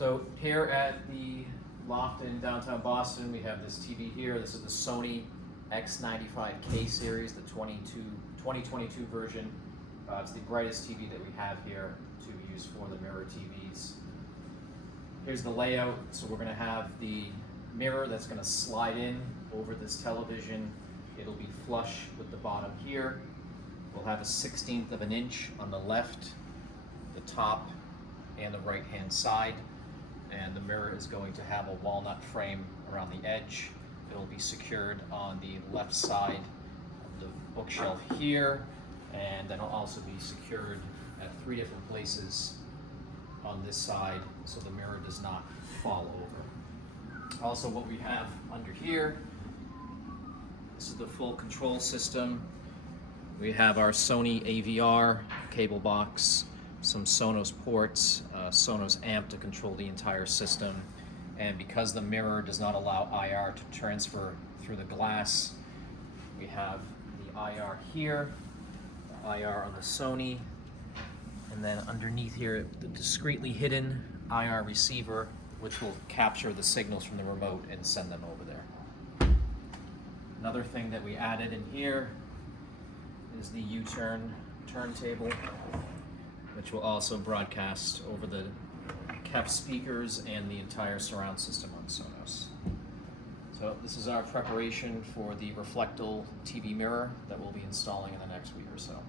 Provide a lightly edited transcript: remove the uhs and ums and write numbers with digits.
So here at the loft in downtown Boston, we have this TV here. This is the Sony X95K series, the 2022 version. It's the brightest TV that we have here to use for the mirror TVs. Here's the layout. So we're going to have the mirror that's going to slide in over this television. It'll be flush with the bottom here. We'll have a 1/16 of an inch on the left, the top, and the right hand side. And the mirror is going to have a walnut frame around the edge. It'll be secured on the left side of the bookshelf here, and then it'll also be secured at 3 different places on this side so the mirror does not fall over. Also, what we have under here, this is the full control system. We have our Sony AVR cable box, some Sonos ports, Sonos amp to control the entire system. And because the mirror does not allow IR to transfer through the glass, we have the IR here, the IR on the Sony, and then underneath here, the discreetly hidden IR receiver, which will capture the signals from the remote and send them over there. Another thing that we added in here is the U-turn turntable, which will also broadcast over the KEF speakers and the entire surround system on Sonos. So this is our preparation for the Reflectel TV Mirror that we'll be installing in the next week or so.